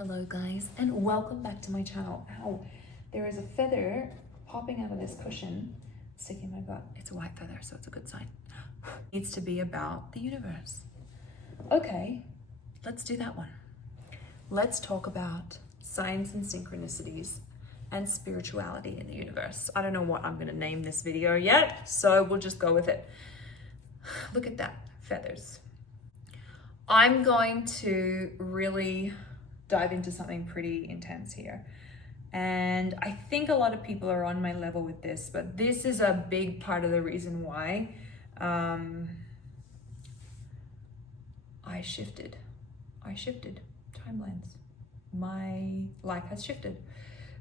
Hello guys, and welcome back to my channel. Ow, there is a feather popping out of this cushion, sticking in my butt. It's a white feather, so it's a good sign. It needs to be about the universe. Okay, let's do that one. Let's talk about signs and synchronicities and spirituality in the universe. I don't know what I'm gonna name this video yet, so we'll just go with it. Look at that, feathers. I'm going to really dive into something pretty intense here. And I think a lot of people are on my level with this, but this is a big part of the reason why I shifted timelines. My life has shifted.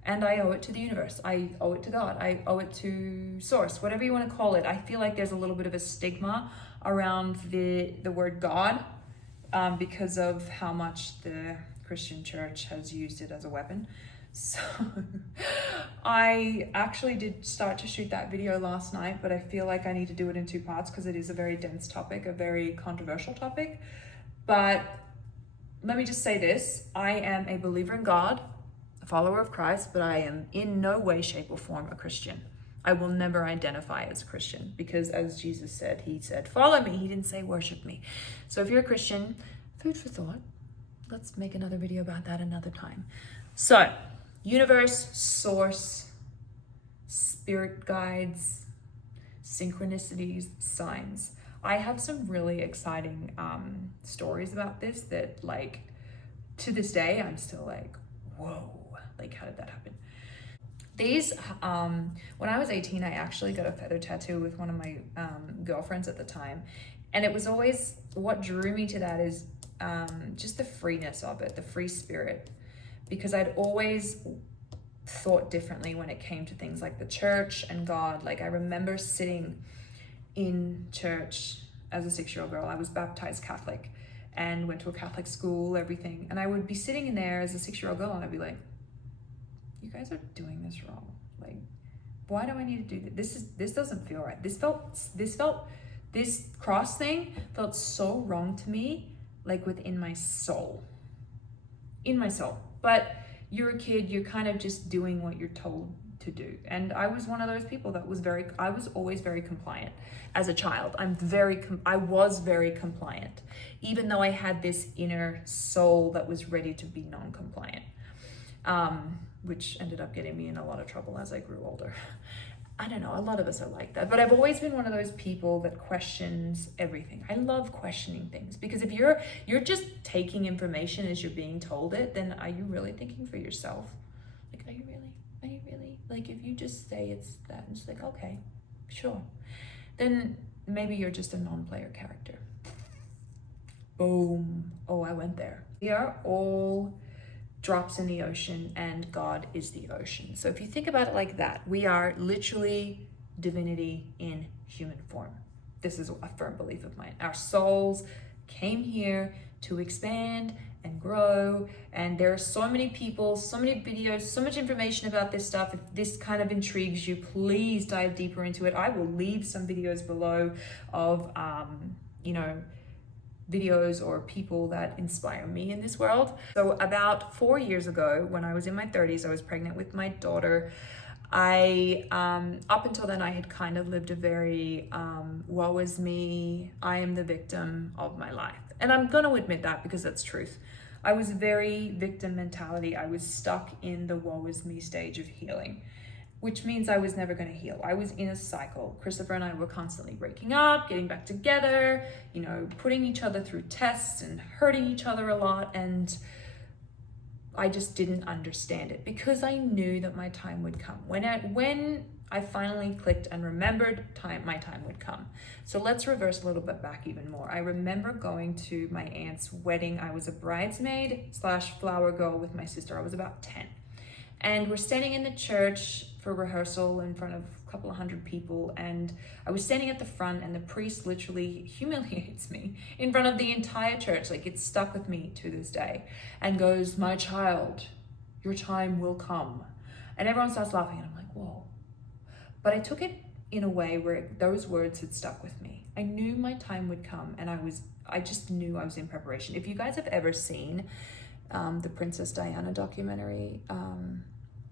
And I owe it to the universe. I owe it to God. I owe it to source, whatever you want to call it. I feel like there's a little bit of a stigma around the word God because of how much the Christian church has used it as a weapon. So I actually did start to shoot that video last night, but I feel like I need to do it in two parts because it is a very dense topic, a very controversial topic. But let me just say this. I am a believer in God, a follower of Christ, but I am in no way, shape, or form a Christian. I will never identify as a Christian because, as Jesus said, he said, follow me. He didn't say worship me. So if you're a Christian, food for thought. Let's make another video about that another time. So, universe, source, spirit guides, synchronicities, signs. I have some really exciting stories about this that, like, to this day, I'm still like, whoa, like, how did that happen? These, when I was 18, I actually got a feather tattoo with one of my girlfriends at the time. And it was always, what drew me to that is just the freeness of it, the free spirit. Because I'd always thought differently when it came to things like the church and God. Like I remember sitting in church as a 6-year-old girl. I was baptized Catholic and went to a Catholic school, everything. And I would be sitting in there as a 6-year-old girl and I'd be like, you guys are doing this wrong. Like, why do I need to do this? This doesn't feel right. This cross thing felt so wrong to me, like within my soul. But you're a kid, you're kind of just doing what you're told to do. And I was one of those people that was I was always very compliant as a child. I was very compliant, even though I had this inner soul that was ready to be non-compliant, which ended up getting me in a lot of trouble as I grew older. I don't know, a lot of us are like that, but I've always been one of those people that questions everything. I love questioning things because if you're just taking information as you're being told it, then are you really thinking for yourself? Like, are you really? Like, if you just say it's that, and it's like, okay, sure. Then maybe you're just a non-player character. Boom. Oh, I went there. We are all drops in the ocean and God is the ocean. So if you think about it like that, we are literally divinity in human form. This is a firm belief of mine. Our souls came here to expand and grow, and there are so many people, so many videos, so much information about this stuff. If this kind of intrigues you, please dive deeper into it. I will leave some videos below of videos or people that inspire me in this world. So about 4 years ago, when I was in my 30s, I was pregnant with my daughter. I, up until then, I had kind of lived a very, woe is me, I am the victim of my life. And I'm gonna admit that because that's truth. I was very victim mentality. I was stuck in the woe is me stage of healing, which means I was never going to heal. I was in a cycle. Christopher and I were constantly breaking up, getting back together, putting each other through tests and hurting each other a lot. And I just didn't understand it because I knew that my time would come. When I finally clicked and remembered my time would come. So let's reverse a little bit back even more. I remember going to my aunt's wedding. I was a bridesmaid / flower girl with my sister. I was about 10. And we're standing in the church for rehearsal in front of a couple of hundred people. And I was standing at the front and the priest literally humiliates me in front of the entire church. Like, it's stuck with me to this day, and goes, my child, your time will come. And everyone starts laughing and I'm like, whoa. But I took it in a way where those words had stuck with me. I knew my time would come and I just knew I was in preparation. If you guys have ever seen the Princess Diana documentary.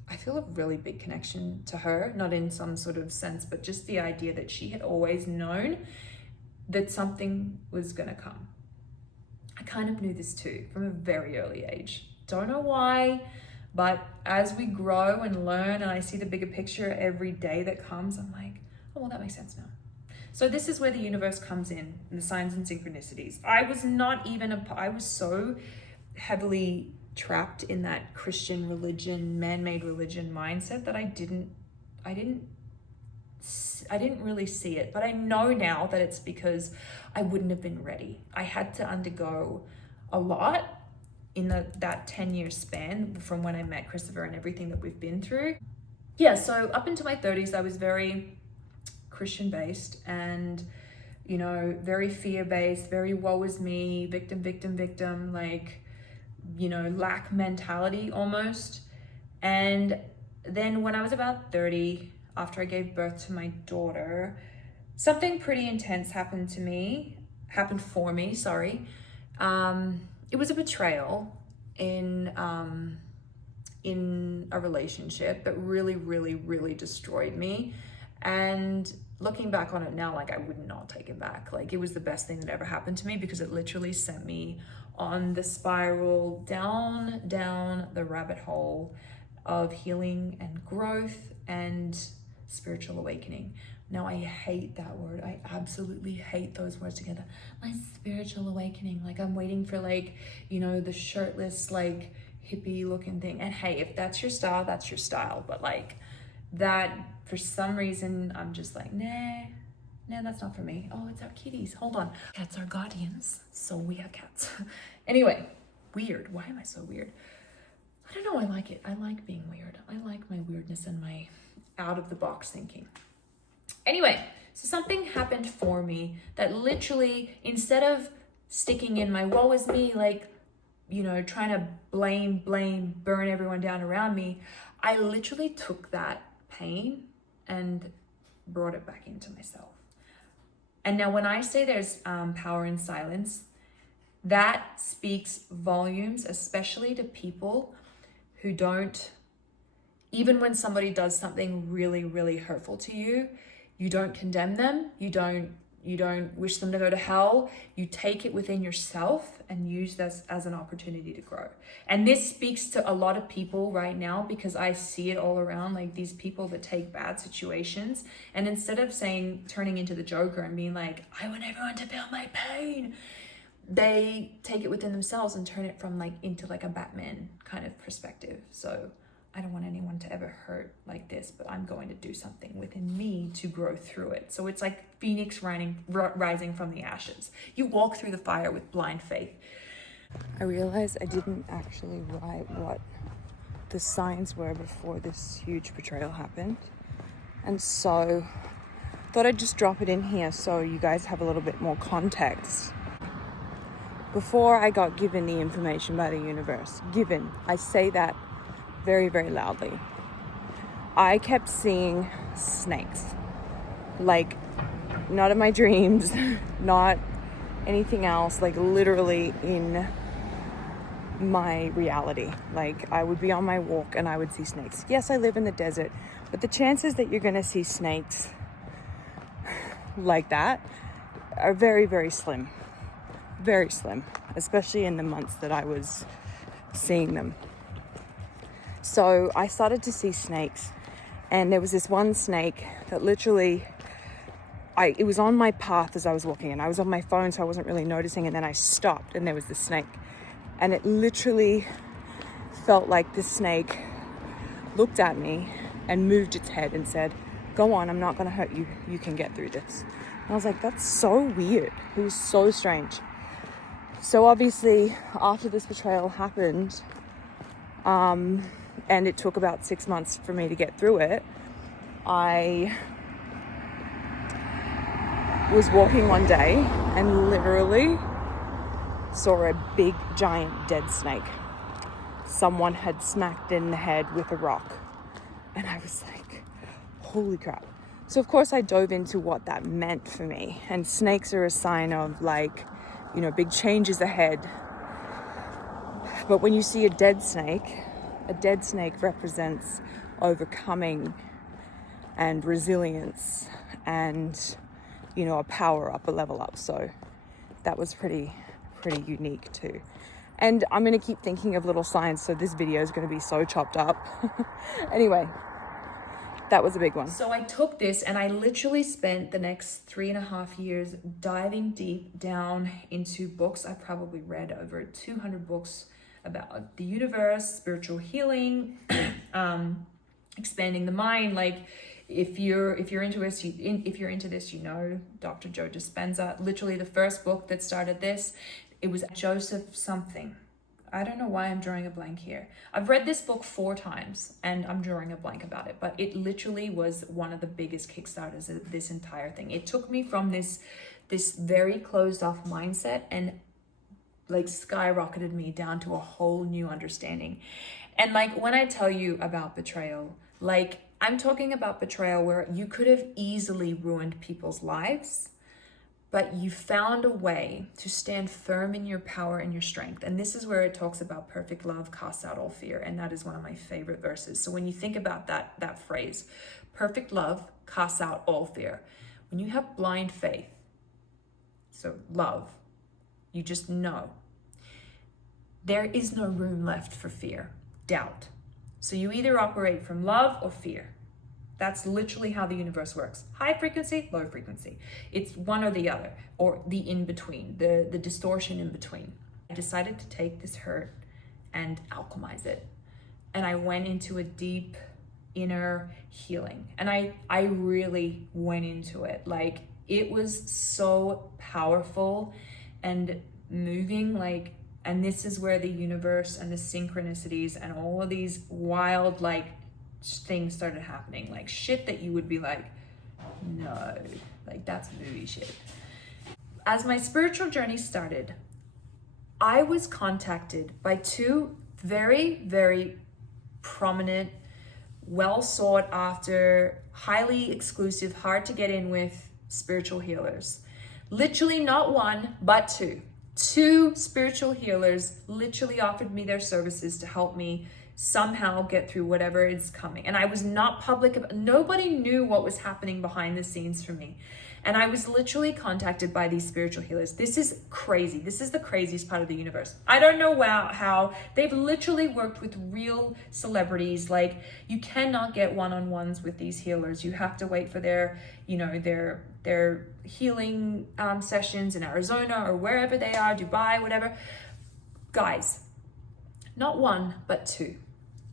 I feel a really big connection to her, not in some sort of sense, but just the idea that she had always known that something was gonna come. I kind of knew this too from a very early age. Don't know why, but as we grow and learn and I see the bigger picture every day that comes, I'm like, oh, well, that makes sense now. So this is where the universe comes in, the signs and synchronicities. I was so heavily trapped in that Christian religion, man-made religion mindset that I didn't really see it. But I know now that it's because I wouldn't have been ready. I had to undergo a lot in that 10-year span from when I met Christopher and everything that we've been through. Yeah, so up into my 30s, I was very Christian-based and, you know, very fear-based, very woe is me, victim, like, you know, lack mentality almost. And then when I was about 30, after I gave birth to my daughter, something pretty intense happened for me. It was a betrayal in a relationship that really destroyed me. And looking back on it now, like, I would not take it back. Like, it was the best thing that ever happened to me because it literally sent me on the spiral down the rabbit hole of healing and growth and spiritual awakening. Now, I hate that word. I absolutely hate those words together. My spiritual awakening. Like, I'm waiting for, like, you know, the shirtless, like, hippie looking thing. And hey, if that's your style, that's your style. But like that, for some reason, I'm just like, nah, that's not for me. Oh, it's our kitties. Hold on. Cats are guardians. So we have cats. Anyway, weird. Why am I so weird? I don't know. I like it. I like being weird. I like my weirdness and my out of the box thinking. Anyway, so something happened for me that literally, instead of sticking in my woe is me, like, you know, trying to blame, burn everyone down around me, I literally took that pain and brought it back into myself. And now when I say there's power in silence, that speaks volumes, especially to people who don't, even when somebody does something really hurtful to you, you don't condemn them, you don't wish them to go to hell. You take it within yourself and use this as an opportunity to grow. And this speaks to a lot of people right now because I see it all around, like these people that take bad situations and instead of turning into the Joker and being like, I want everyone to feel my pain, they take it within themselves and turn it from into a Batman kind of perspective. So I don't want anyone to ever hurt like this, but I'm going to do something within me to grow through it. So it's like Phoenix rising from the ashes. You walk through the fire with blind faith. I realized I didn't actually write what the signs were before this huge betrayal happened. And so I thought I'd just drop it in here so you guys have a little bit more context. Before I got given the information by the universe, I say that very loudly, I kept seeing snakes, like not in my dreams, not anything else, like literally in my reality. Like I would be on my walk and I would see snakes. Yes, I live in the desert, but the chances that you're going to see snakes like that are very slim, especially in the months that I was seeing them. So I started to see snakes, and there was this one snake that literally, it was on my path as I was walking, and I was on my phone, so I wasn't really noticing, and then I stopped, and there was this snake, and it literally felt like this snake looked at me and moved its head and said, go on, I'm not going to hurt you, you can get through this. And I was like, that's so weird. It was so strange. So obviously, after this betrayal happened, and it took about 6 months for me to get through it, I was walking one day and literally saw a big, giant, dead snake. Someone had smacked in the head with a rock. And I was like, holy crap. So of course I dove into what that meant for me. And snakes are a sign of big changes ahead. But when you see a dead snake represents overcoming and resilience and, you know, a power up, a level up. So that was pretty unique too. And I'm going to keep thinking of little signs, so this video is going to be so chopped up. Anyway, that was a big one. So I took this and I literally spent the next 3.5 years diving deep down into books. I probably read over 200 books about the universe, spiritual healing, expanding the mind. Like if you're into this, you know Dr. Joe Dispenza. Literally the first book that started this, it was Joseph something. I don't know why I'm drawing a blank here. I've read this book 4 times and I'm drawing a blank about it, but it literally was one of the biggest kickstarters of this entire thing. It took me from this very closed off mindset and like skyrocketed me down to a whole new understanding. And like when I tell you about betrayal, like I'm talking about betrayal where you could have easily ruined people's lives, but you found a way to stand firm in your power and your strength. And this is where it talks about perfect love casts out all fear. And that is one of my favorite verses. So when you think about that phrase, perfect love casts out all fear. When you have blind faith, so love, you just know, there is no room left for fear, doubt. So you either operate from love or fear. That's literally how the universe works. High frequency, low frequency. It's one or the other, or the in-between, the distortion in between. I decided to take this hurt and alchemize it. And I went into a deep inner healing. And I really went into it. Like it was so powerful and moving, like, and this is where the universe and the synchronicities and all of these wild, like, things started happening, like shit that you would be like, no, like that's movie shit. As my spiritual journey started, I was contacted by 2 very prominent, well sought after, highly exclusive, hard to get in with spiritual healers. Literally not 1, but 2. 2 spiritual healers literally offered me their services to help me somehow get through whatever is coming. And I was not public. Nobody knew what was happening behind the scenes for me. And I was literally contacted by these spiritual healers. This is crazy. This is the craziest part of the universe. I don't know how they've literally worked with real celebrities. Like you cannot get one-on-ones with these healers. You have to wait for their, you know, their healing sessions in Arizona or wherever they are, Dubai, whatever. Guys, not 1, but 2.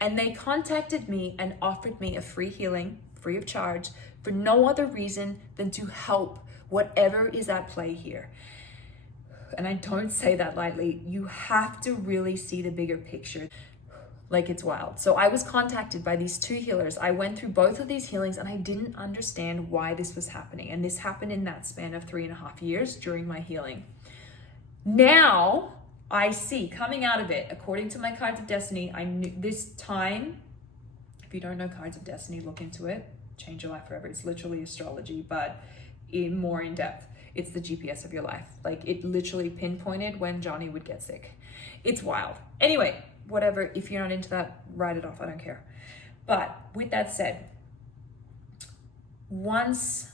And they contacted me and offered me a free healing, free of charge, for no other reason than to help whatever is at play here. And I don't say that lightly. You have to really see the bigger picture. Like it's wild. So I was contacted by these 2 healers. I went through both of these healings and I didn't understand why this was happening. And this happened in that span of 3.5 years during my healing. Now, I see coming out of it, according to my cards of destiny, I knew this time. If you don't know cards of destiny, look into it. Change your life forever. It's literally astrology, but more in depth. It's the GPS of your life. Like it literally pinpointed when Johnny would get sick. It's wild. Anyway, whatever. If you're not into that, write it off. I don't care. But with that said, once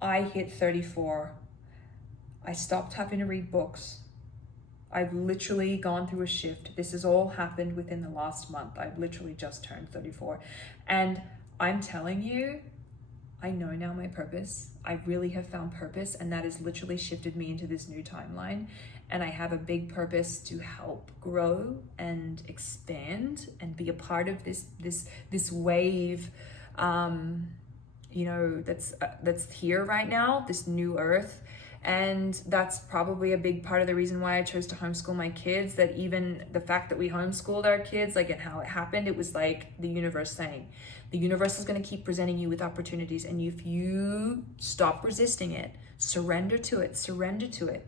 I hit 34, I stopped having to read books. I've literally gone through a shift. This has all happened within the last month. I've literally just turned 34. And I'm telling you, I know now my purpose. I really have found purpose, and that has literally shifted me into this new timeline. And I have a big purpose to help grow and expand and be a part of this wave, you know, that's here right now, this new earth. And that's probably a big part of the reason why I chose to homeschool my kids, that even the fact that we homeschooled our kids, like, and how it happened, it was like the universe saying, the universe is going to keep presenting you with opportunities. And if you stop resisting it, surrender to it.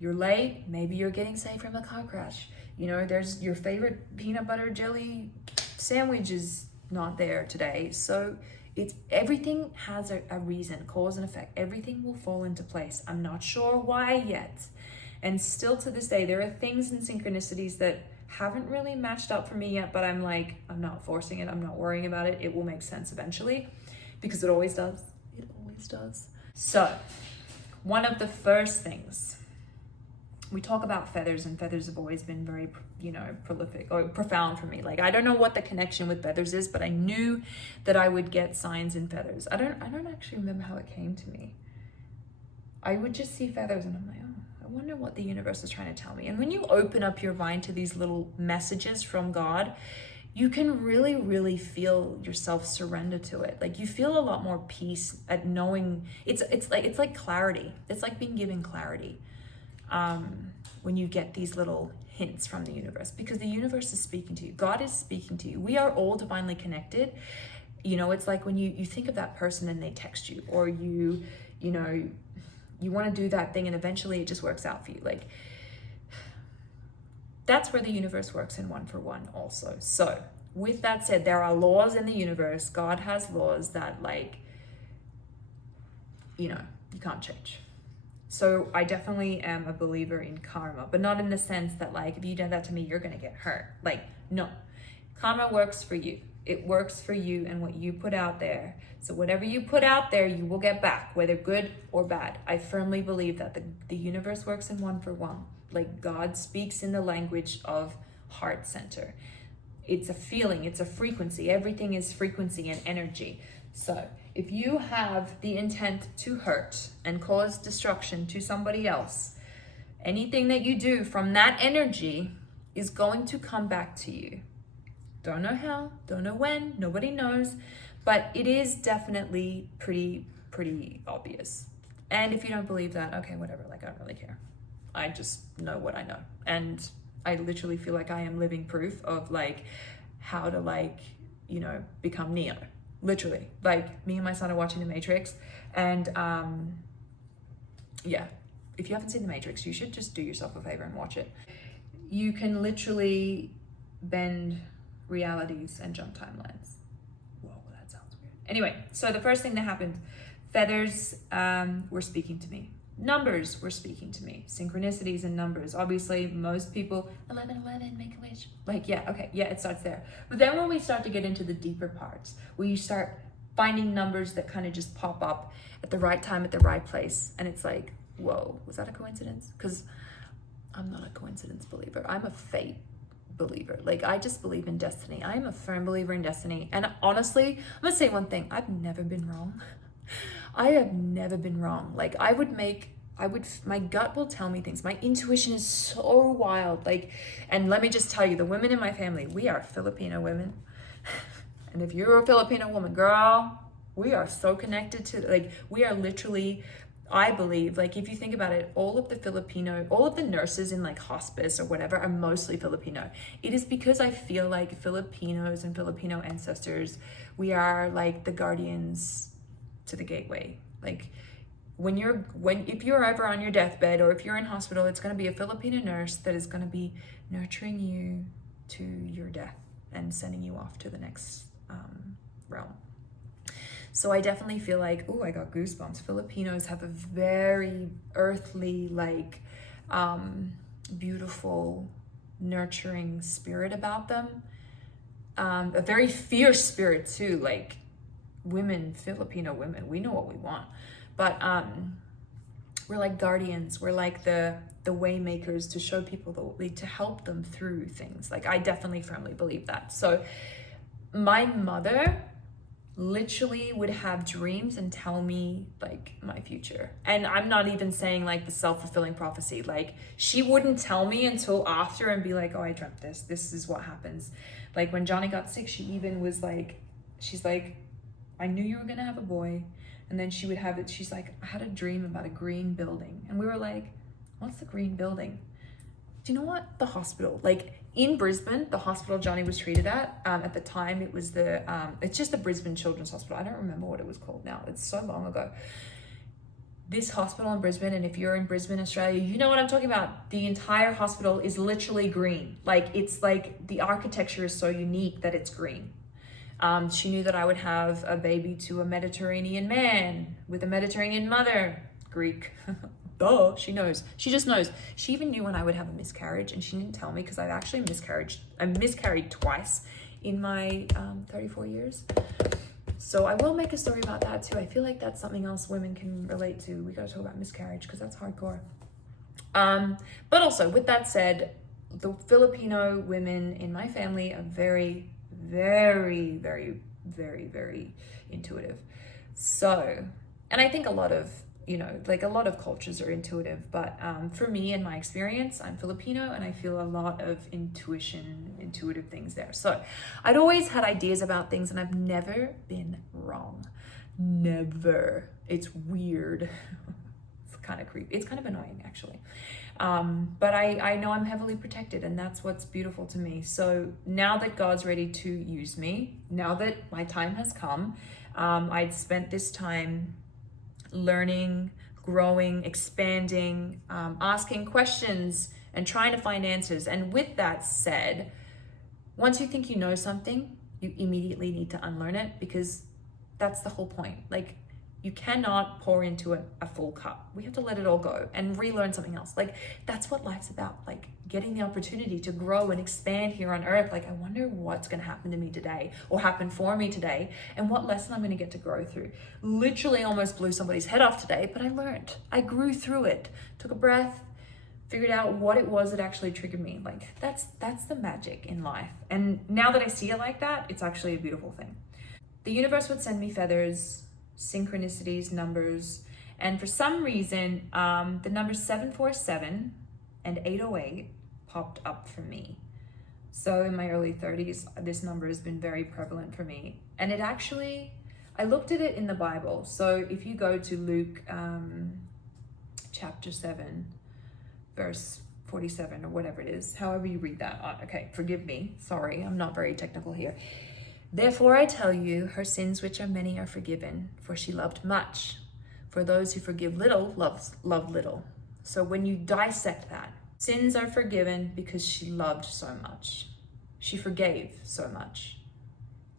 You're late, maybe you're getting saved from a car crash. You know, there's your favorite peanut butter jelly sandwich is not there today. So it's everything has a reason, cause and effect. Everything will fall into place. I'm not sure why yet. And still to this day, there are things in synchronicities that haven't really matched up for me yet, but I'm like, I'm not forcing it. I'm not worrying about it. It will make sense eventually, because it always does. It always does. So one of the first things, we talk about feathers, and feathers have always been very, prolific or profound for me. Like, I don't know what the connection with feathers is, but I knew that I would get signs in feathers. I don't actually remember how it came to me. I would just see feathers and I'm like, oh, I wonder what the universe is trying to tell me. And when you open up your mind to these little messages from God, you can really, really feel yourself surrender to it. Like, you feel a lot more peace at knowing it's like clarity. It's like being given clarity. When you get these little hints from the universe, because the universe is speaking to you. God is speaking to you. We are all divinely connected. It's like when you think of that person and they text you, or you want to do that thing and eventually it just works out for you. Like, that's where the universe works in one for one also. So with that said, there are laws in the universe. God has laws that, like, you can't change. So I definitely am a believer in karma, but not in the sense that, like, if you do that to me, you're going to get hurt. Like, no. Karma works for you. It works for you and what you put out there. So whatever you put out there, you will get back, whether good or bad. I firmly believe that the universe works in one for one. Like, God speaks in the language of heart center. It's a feeling, it's a frequency. Everything is frequency and energy. So if you have the intent to hurt and cause destruction to somebody else, anything that you do from that energy is going to come back to you. Don't know how, don't know when, nobody knows, but it is definitely pretty obvious. And if you don't believe that, okay, whatever, like, I don't really care. I just know what I know. And I literally feel like I am living proof of, like, how to, like, become Neo. Literally, like, me and my son are watching The Matrix, and yeah, if you haven't seen The Matrix, you should just do yourself a favor and watch it. You can literally bend realities and jump timelines. Whoa, that sounds weird. Anyway, so the first thing that happened, feathers were speaking to me. Numbers were speaking to me. Synchronicities and numbers. Obviously, most people, 1111, make a wish. Like, yeah, okay, yeah, it starts there. But then when we start to get into the deeper parts, where you start finding numbers that kind of just pop up at the right time, at the right place, and it's like, whoa, was that a coincidence? Because I'm not a coincidence believer. I'm a fate believer. Like, I just believe in destiny. I'm a firm believer in destiny. And honestly, I'm gonna say one thing. I've never been wrong. I have never been wrong. Like, my gut will tell me things. My intuition is so wild. Like, and let me just tell you, the women in my family, we are Filipino women. And if you're a Filipino woman, girl, we are so connected to, like, we are literally, I believe, like, if you think about it, all of the nurses in, like, hospice or whatever are mostly Filipino. It is because I feel like Filipinos and Filipino ancestors, we are like the guardians to the gateway. Like, if you're ever on your deathbed or if you're in hospital, it's going to be a Filipino nurse that is going to be nurturing you to your death and sending you off to the next realm. So I definitely feel like, oh, I got goosebumps. Filipinos have a very earthly, like, beautiful, nurturing spirit about them. A very fierce spirit too. Like, Filipino women, we know what we want. But we're like guardians. We're like the way makers to show people the way, to help them through things. Like, I definitely firmly believe that. So my mother literally would have dreams and tell me, like, my future. And I'm not even saying, like, the self-fulfilling prophecy. Like, she wouldn't tell me until after and be like, oh, I dreamt this. This is what happens. Like, when Johnny got sick, she even was like, she's like, I knew you were gonna have a boy. And then she would have it, she's like, I had a dream about a green building. And we were like, what's the green building? Do you know what? The hospital. Like, in Brisbane, the hospital Johnny was treated at the time, it was it's just the Brisbane Children's Hospital. I don't remember what it was called now. It's so long ago. This hospital in Brisbane, and if you're in Brisbane, Australia, you know what I'm talking about. The entire hospital is literally green. Like, it's like the architecture is so unique that it's green. She knew that I would have a baby to a Mediterranean man with a Mediterranean mother, Greek. duh, she knows. She just knows. She even knew when I would have a miscarriage, and she didn't tell me because I've actually miscarried twice in my 34 years. So I will make a story about that too. I feel like that's something else women can relate to. We gotta talk about miscarriage because that's hardcore. But also, with that said, the Filipino women in my family are very, very, very, very, very intuitive. So, and I think a lot of, like a lot of cultures are intuitive, but for me, in my experience, I'm Filipino and I feel a lot of intuitive things there. So I'd always had ideas about things and I've never been wrong. Never. It's weird. It's kind of creepy. It's kind of annoying, actually. But I know I'm heavily protected, and that's what's beautiful to me. So now that God's ready to use me, now that my time has come, I'd spent this time learning, growing, expanding, asking questions, and trying to find answers. And with that said, once you think you know something, you immediately need to unlearn it, because that's the whole point. Like, you cannot pour into a full cup. We have to let it all go and relearn something else. Like, that's what life's about. Like, getting the opportunity to grow and expand here on earth. Like, I wonder what's gonna happen to me today, or happen for me today, and what lesson I'm gonna get to grow through. Literally almost blew somebody's head off today, but I learned. I grew through it, took a breath, figured out what it was that actually triggered me. Like, that's the magic in life. And now that I see it like that, it's actually a beautiful thing. The universe would send me feathers, synchronicities, numbers, and for some reason the numbers 747 and 808 popped up for me. So in my early 30s, this number has been very prevalent for me, and it actually, I looked at it in the Bible. So if you go to Luke chapter 7 verse 47 or whatever it is, however you read that, okay, forgive me, sorry, I'm not very technical here. Therefore I tell you, her sins which are many are forgiven, for she loved much. For those who forgive little, love little. So when you dissect that, sins are forgiven because she loved so much. She forgave so much.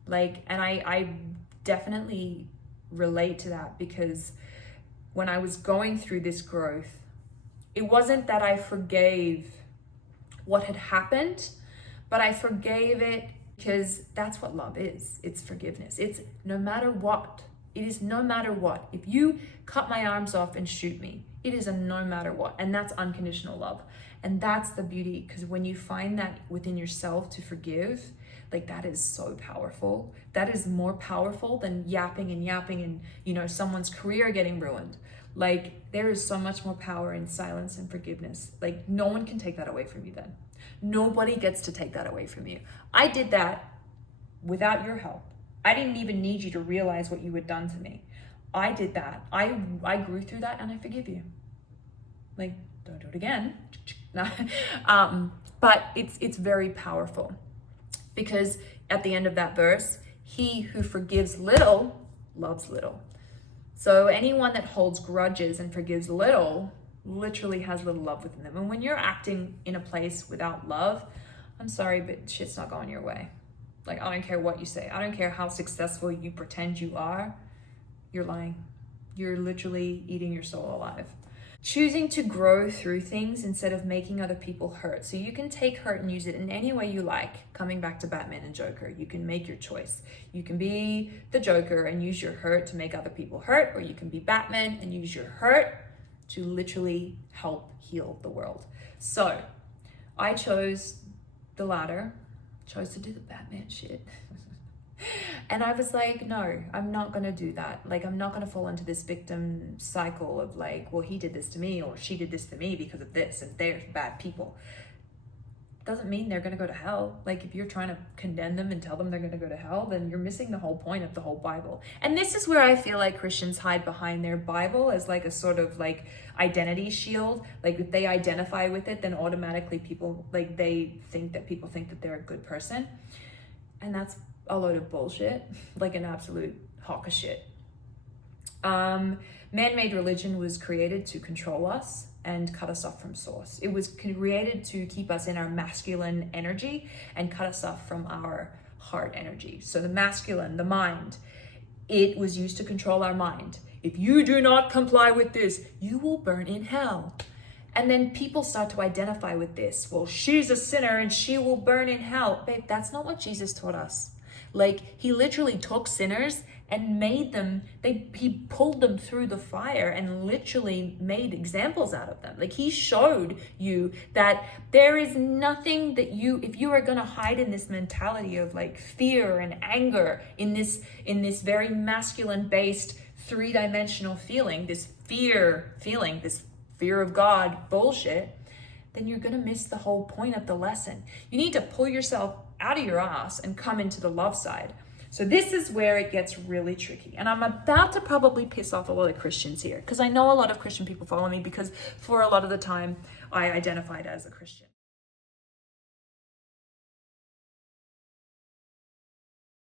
Like, and I definitely relate to that, because when I was going through this growth, it wasn't that I forgave what had happened, but I forgave it because that's what love is. It's forgiveness. It's no matter what. It is no matter what. If you cut my arms off and shoot me, it is a no matter what. And that's unconditional love. And that's the beauty, because when you find that within yourself to forgive, like, that is so powerful. That is more powerful than yapping and someone's career getting ruined. Like, there is so much more power in silence and forgiveness. Like, no one can take that away from you then. Nobody gets to take that away from you. I did that without your help. I didn't even need you to realize what you had done to me. I did that. I grew through that, and I forgive you. Like, don't do it again. But it's very powerful, because at the end of that verse, he who forgives little loves little. So anyone that holds grudges and forgives little literally has little love within them. And when you're acting in a place without love, I'm sorry, but shit's not going your way. Like, I don't care what you say. I don't care how successful you pretend you are. You're lying. You're literally eating your soul alive. Choosing to grow through things instead of making other people hurt. So you can take hurt and use it in any way you like. Coming back to Batman and Joker, you can make your choice. You can be the Joker and use your hurt to make other people hurt, or you can be Batman and use your hurt to literally help heal the world. So I chose the latter, chose to do the Batman shit. And I was like, no, I'm not gonna do that. Like, I'm not gonna fall into this victim cycle of like, well, he did this to me, or she did this to me because of this, and they're bad people. Doesn't mean they're gonna go to hell. Like, if you're trying to condemn them and tell them they're gonna go to hell, then you're missing the whole point of the whole Bible. And this is where I feel like Christians hide behind their Bible as like a sort of like identity shield. Like, if they identify with it, then automatically people think that they're a good person. And that's a load of bullshit, like an absolute hawk of shit. Man-made religion was created to control us and cut us off from source. It was created to keep us in our masculine energy and cut us off from our heart energy. So the masculine, the mind, It was used to control our mind. If you do not comply with this, you will burn in hell. And then people start to identify with this. Well, she's a sinner and she will burn in hell. Babe, that's not what Jesus taught us. Like, he literally took sinners and made them, he pulled them through the fire and literally made examples out of them. Like, he showed you that there is nothing that if you are going to hide in this mentality of like fear and anger, in this very masculine based 3-dimensional feeling, this fear feeling, this fear of God bullshit, then you're going to miss the whole point of the lesson. You need to pull yourself out of your ass and come into the love side. So this is where it gets really tricky. And I'm about to probably piss off a lot of Christians here, because I know a lot of Christian people follow me, because for a lot of the time I identified as a Christian.